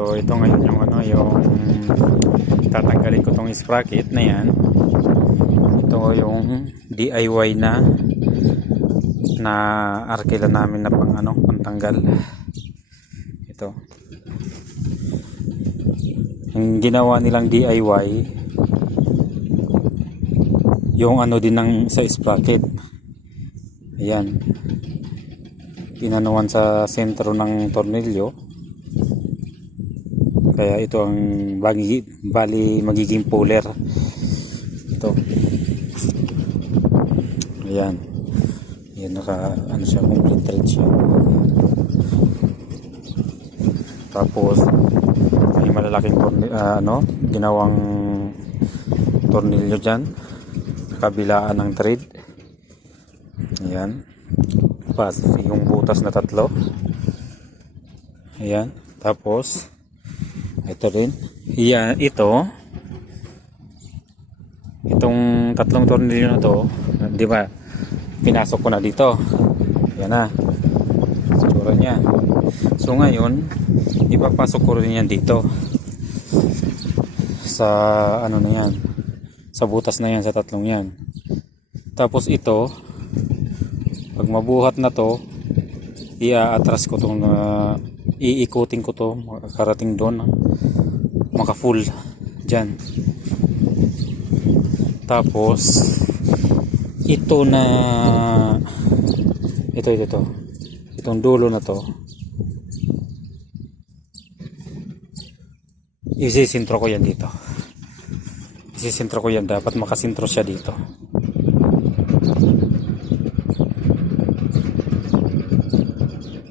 So ito ngayon yung ano, yung tatanggalin ko tong sprocket na yan. Ito yung DIY na arkila namin na pang ano, pantanggal. Ito. Yung ginawa nilang DIY yung ano din ng sa sprocket. Ayan. Inanuan sa sentro ng tornilyo. Kaya ito ang bali magiging puller. Ito. Ayan. Ayan, naka ano siya, complete thread siya. Tapos may malalaking ginawang tornilyo dyan, kabilaan ng thread. Ayan. Tapos yung butas na tatlo. Ayan. Tapos ito rin. Ayan, itong tatlong tornilyo na to, di ba? Pinasok ko na dito. Ayan na. Siguro niya. So ngayon, ipapasok ko rin yan dito. Sa ano na yan. Sa butas na yan, sa tatlong yan. Tapos ito, pag mabuhat na to, i-atras ko tong iikutin ko to, makakarating doon, maka full dyan. Tapos ito itong dulo na to, isisintro ko yan dito. Isisintro ko yan, dapat makasintro siya dito.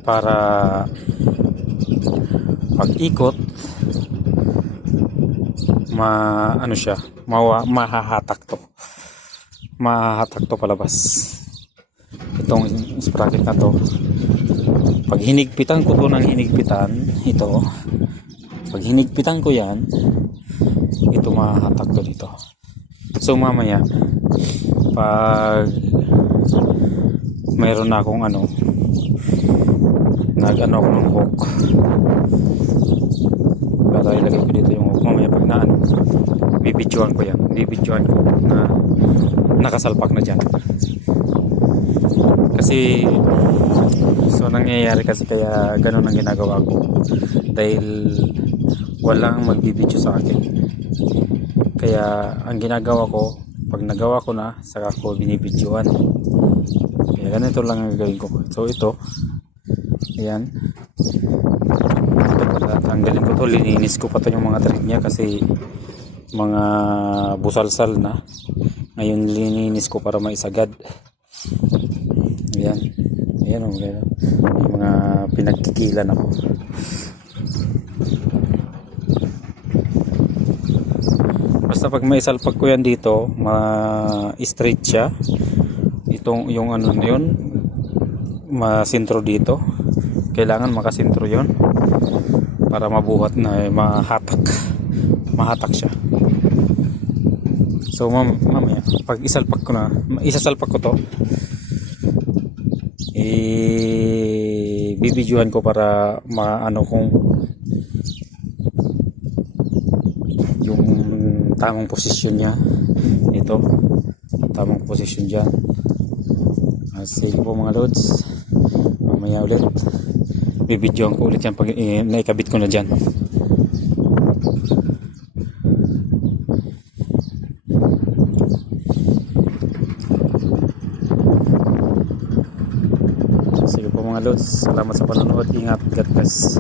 Para pag ikot mahahatak to palabas. Itong sprocket na to, pag hinigpitan ko to ng hinigpitan, pag hinigpitan ko yan, ito mahahatak to dito. So mamaya pag mayroon na akong nag-ano ako ng hook para ilagay ko dito yung hook, mamaya pag bibidyoan ko na nakasalpak na dyan. Kasi so nangyayari kasi kaya ganun ang ginagawa ko dahil walang magbibidyo sa akin. Kaya ang ginagawa ko, pag nagawa ko na, saka ko binibidyoan. Kaya ganito lang ang gagawin ko. So ito, ayan, ito pala, tanggalin ko to, lininis ko pa to yung mga thread niya kasi mga busalsal na. Ngayon lininis ko para maisagad. Ayan, ayan o, may mga pinagkikilan ako. Basta pag maisalpag ko yan dito, ma-straight siya. Itong yung ano na yun, masintro dito. Kailangan makasintro yun para mabuhat na mahatak siya. So mamaya pag isasalpak ko to, bibidyohan ko para maano kung yung tamang posisyon niya. Ito, tamang posisyon dyan. Sige po mga lods, mamaya ulit bibidyohan ko ulit yan pag naikabit ko na dyan. Sige po mga lods, salamat sa panonood, ingat, God bless.